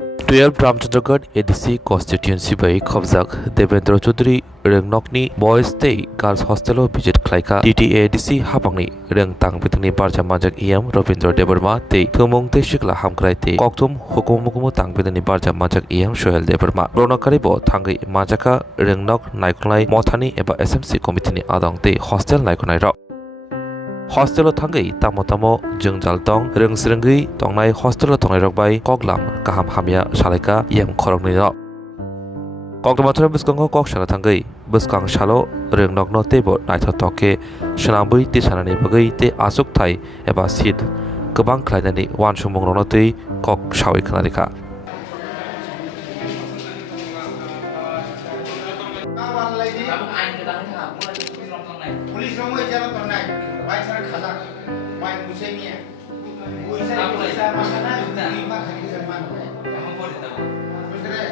12 Ramchandrakot ADC constituency by Khobjak Devendra Chaudhary Rengnokni Boys Day Girls Hostel visit Klaika TTA ADC Hapangni Reng Tang Bitangni Barja Majak EM Robindra Debarma Tei Thumung Tei Shikla Hamkrai Tei Koktum Hukum Tang Bitangni Barja Majak EM Shoel Debarma Ronakaribo Tangai Majaka Rengnok Naiklai Mothani Eba SMC Committee ni Adang Tei Hostel Naikonai Rok Hostel tanggai tamo jengjal tong rengsrenggi tongnai hostel tongnai rok bai koklam kaham hamya salaika yem khorokni rok koklam athra biskango kok sala tanggai biskang salo rengnokno tebo naitha toke shanambui te sanani bagai te asuk thai eba sit gobang khlainani wan sumung rono tei kok sawi khnarika police में मैं जरा तो नहीं भाई सारा खाजा भाई मुझे नहीं है वो इसे पैसा मांगना बीमा खरीद से मान है हम बोल देता हूं कुछ करे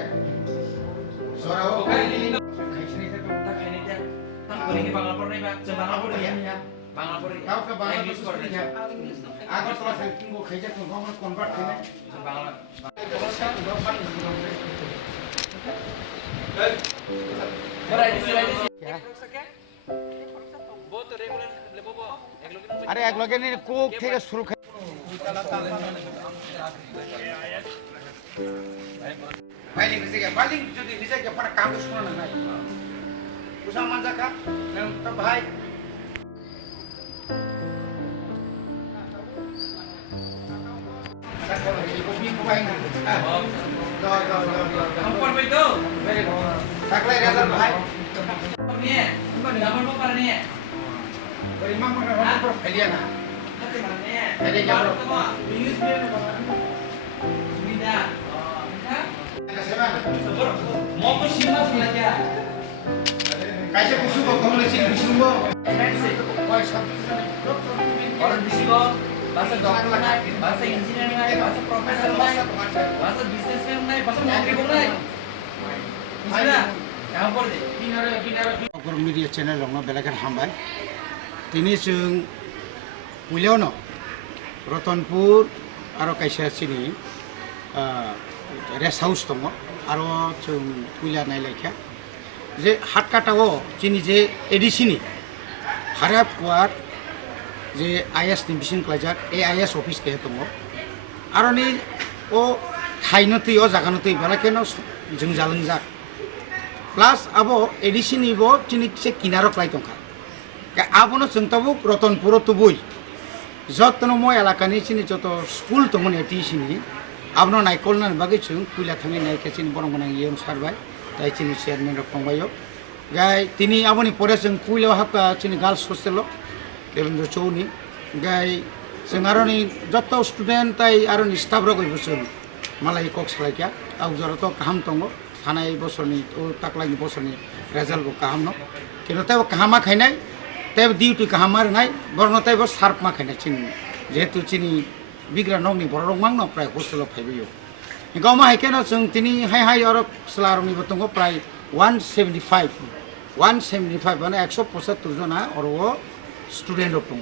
सोरा वो खाई नहीं से तो खाई नहीं था हम बोले कि बांग्ला पर नहीं बात से बांग्ला पर नहीं है बांग्ला पर आप का बांग्ला इंग्लिश पर नहीं है आगे तो से वो खाई जा तो हम कन्वर्ट करने बांग्ला नमस्कार दो बार क्या अरे एक लोग ने कोक थे के शुरू फाइलिंग जो दिसे के पर काम तो सुनो ना उसा मंजा का तो भाई हम पर पे दो takle rasa bahai ni zaman apa ni beri mampu orang per Eliana ada jam English ni Mida mau ke sini belajar kaisa kusu kok kamu lagi kusu mo orang di sini bahasa dokter naik bahasa engineer naik bahasa profesor naik bahasa businessman naik bahasa menteri naik media channel long belakan hambai tini sung puliano Rotonpur aro kaisa sini rest house tongo aro sung pulia nai lekha je hat katao chini je edisini harap kuat je IS division klajak AIS office ke tongo aro ni o thainoti o jaganoti belakeno jengjalengjak plus abo edisi ni bo chini se kinarok lai tongka ka abono sungtabuk Rotonpuro tubui jotno mo elakani chini joto school tomon edisi ni abno naikolna bagi chung puila thangi nai ke chini borong bonang yem sarbai tai chini chairman rok pongbayo gai tini aboni pore chung puila hakka chini girls hostel Devendra Chaudhary gai sengaroni joto student tai aroni staff rok ibusung malai kok salaikia au jarato kaham tongo थानाय बसरनि ताकलानि बसरनि result को काहामनो किन्तु तब काहामा खाइनाय तब duty काहामा रनाय बरनो तब sharp मा खाइनाय चिन जेहेतु चिनि बिग्रा नंनि बररं मांगनो प्राय hostel फाइबयो गावमा हाइकेनो जों तिनि हाय और सलारनि बतंगो प्राय 175 माने 175 जना और वो स्टूडेंट दङ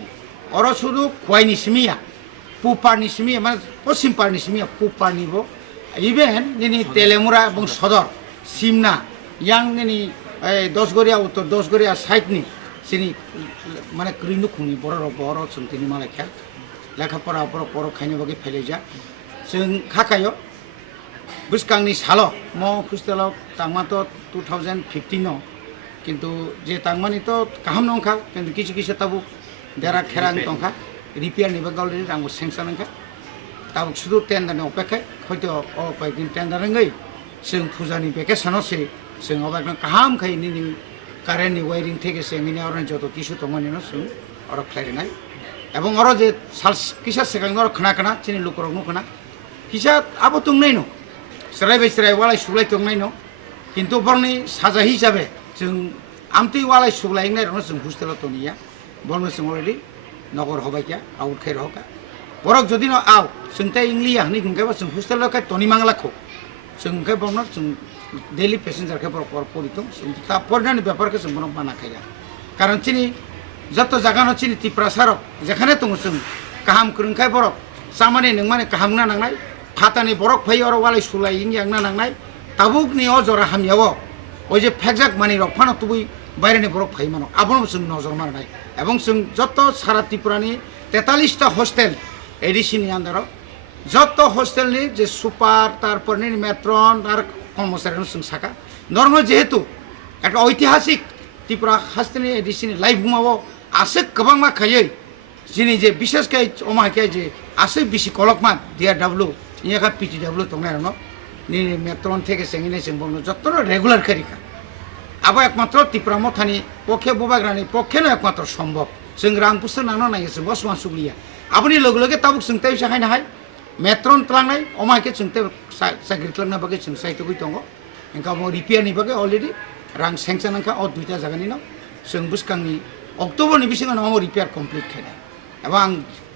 और शुद्ध खवाइनि सिमिया पुपारनि सिमिया माने पश्चिम पारनि सिमिया पुपारनिबो even ini Telemura bung Sodor Simna yang ini 10 Goria uttor 10 Goria side ni sini mana kerindu kuni boro sentini malakya lekha pora poro khaine bagi pheleja जों khakayo buskangni salo mo hostel tangma to 2015 no kintu je tangmani to kaham nongkha kintu kichu tabu dera kherang tongkha repair ni bagal ri rango sanction nongkha tabuk sudu tender no pekhe hoyto o paidin tender ngai जों फुजानि भेकेशनाव से जों अबायनो गाहाम खायनि कारेन्टनि wiring थेके सेंगिनि अरन जत tissue तंगनिनो जों अर फ्लायनाय एबं अर जे किसा सेगांनो खना चिनि लुकरनो खना किसा आबो तंगनायनो सराय वालाय सुलाय तंगनायनो किन्तु बरनि साजा हिसाबै जों आमति वालाय सुलायनाय रनो जों हस्टेल तनिया बरनो जों अलरेडी नगर हबायका आउट खैर हका बरक जदिनो आव जोंता इंग्लिया हनि गुंगाबा जों हस्टेल का तनि मांगलाखौ जों के बरनो जों डेली पैसेंजर के पर परितो जों ता परनानि व्यापार के जों बरनो बाना खाया कारण चिनि जत जागानो चिनि तिप्रासार जेखाने दङ जों गाहाम खुरुंखाय बरक सामाने नों माने गाहाम ना नांनाय फातानि बरक फाइ और वाले सुलाय इंग नांनाय ताबुक नि अ जरा हामियाव ওই যে ফেকজাক মানি রক ফানো তুই বাইরেনি বরক ফাই মানো আবন जों নজর মারনাय এবং जों যত সারা ত্রিপুরানি 43টা হোস্টেল এডিসিনি আন্ডারও যত হোস্টেলনি যে সুপার তারপরনি মেট্রন আর কর্মচারী जों সাকা নরমাল যেহেতু একটা ঐতিহাসিক ত্রিপুরা হাস্তেনি এডিসিনি লাইভ বুমাও আছে গোबां मा খাयै যিনি যে বিশেষকৈ অমাকে যে আছে বেশি কলকমান ডিআরডব্লিউ ইয়া পিটিডব্লিউ তংনায়नो ni metron থেকে সেঙ্গিনে जों বলনো যতটা রেগুলার খারিকা আবার একমাত্র ত্রিপুরা মথানি পক্ষে বুবাগ্রানি পক্ষে না একমাত্র সম্ভব जों রাং পুসো নানো নাই जों বসমান সুগলিয়া আপনি লগে লগে তাবুক जों তাই সাখাইনা হাই মেট্রন তলাংনাই অমাকে जों তে সাগরি তলাংনা বাকে जों সাইতো গই দङ এনকা মো রিপেয়ার নি বাকে অলরেডি রাং সেংশন আনকা অ দুইটা জায়গানি নাও जों বুসকাংনি অক্টোবর নি বিসিং নাও রিপেয়ার কমপ্লিট খাইনা এবং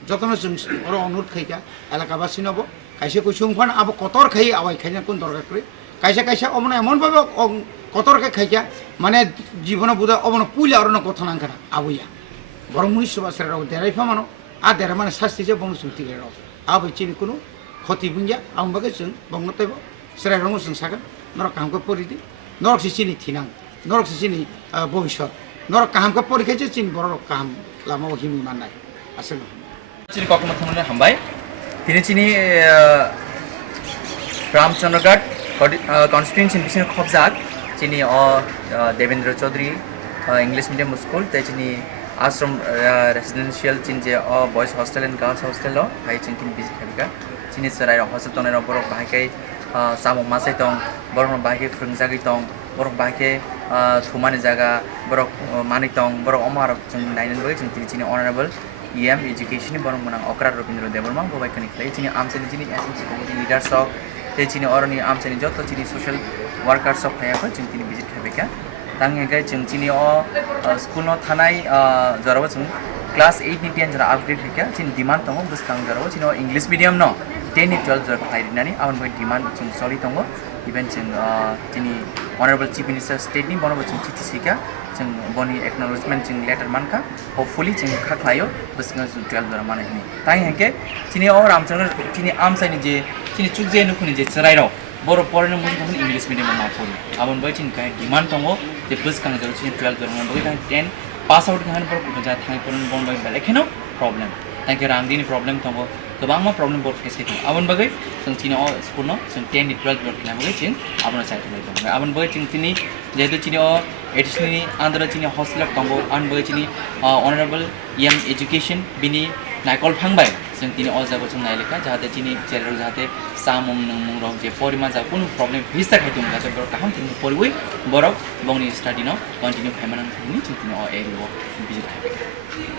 যতন जों অর অনুরোধ খাইকা এলাকাবাসী নব কাইসে কুসুমফান আবো কতর খাই আবাই খাইনা কোন দরকার করে কাইসে কাইসে অমন এমন ভাবে কতর খাইকা মানে জীবন বুঝা অমন পুইলা আর কথা নাংখানা আবুইয়া বরং মুনি সুবাসের রাও দেরাইফা মানো আর দেরা মানে শাস্তি যে বং সুতি রাও আবই চিনি কোনো ক্ষতি বুঞ্জা আমবাকে जों বংনতেব সেরাই রং जों সাগা নরক কামকে পরিদি নরক সিনি থিনাং নরক সিনি ভবিষ্যৎ নরক কামকে পরীক্ষাছে চিনি বড় কাম লামাও হিমি মাননাই আসলে চিনি কখনো থামলে হামবাই তিনি চিনি রামচন্দ্রগড় কনস্টিটিউয়েন্সি বিশিষ্ট খবজাক চিনি Debendra Chowdhury English medium school তাই চিনি আশ্রম রেসিডেন্সিয়াল চিন যে boys hostel and girls hostel হাই চিন তিনি বিজি খাবিকা চিনি সেরাই হস্টেল তনের বরক বাহাইকাই সামু মাসাই দं বরক বাহাইকাই ফ্রংজাগি दं বরক বাহাইকাই থুমানি জায়গা বরক মানি दं বরক অমার जों नायनो लुगै जों चिनि अनारेबल EM एजुकेशन बरं मनang okra Robindra Deborma bobai kani klai chini amchani chini SMC committee leaders of te chini oroni amchani joto chini social workers of phaya ko chini tini visit khabeka tang hegai chini o school no thanai jarawa chung class 8 ni 10 jara upgrade heka chini demand tongo buskang jarawa chini english medium no 10 ni 12 jara khai dinani awan boy demand chung sorry tongo even chini honorable chief minister state ni bono chung chithi sika जों बनि acknowledgement जों letter मानका hopefully जों खाख्लायो बसंगा जों 12 जरा माने नि ताई हेके चिनि और रामचंद्र चिनि आमसाइनि जे चिनि चुकजे नुखुनि जे चराइरो बर' फरायनो मुजबुन इंग्लिश मिडियाम मा फरि आबन बाय चिनि काय डिमांड दंगो जे बसखां जरो चिनि 12 जरा बगै ताई 10 पास आउट खान पर जा थांग परन बन बाय बेलेखेनो प्रॉब्लम ताकि रांगदिनि प्रॉब्लम दंगो गोबां मा प्रॉब्लम बर फेस खालामो आबन बागै जों चिनि स्कुल न जों 10 नि 12 बर खालामो चिन आबन साइड लाय दं आबन बागै चिनि जेहेतु चिनि एडिशनली आंध्र चिनि हस्टेल दंगो आन बागै चिनि ऑनरेबल EM एजुकेशन बिनि नायकल फांबाय जों दिनै अजाबो जों नायलेखा जाहाथे दिनै जेराव जाहाथे सामुं नंमुं रं जे परिमा जा कुनु प्रॉब्लेम फेस खायदों जाहाथे बर काहाम दिनै परिवै बरक बंनि स्टाडी न कन्टिन्यू खायमानानै जों दिनै एरियाव भिजिट खालामो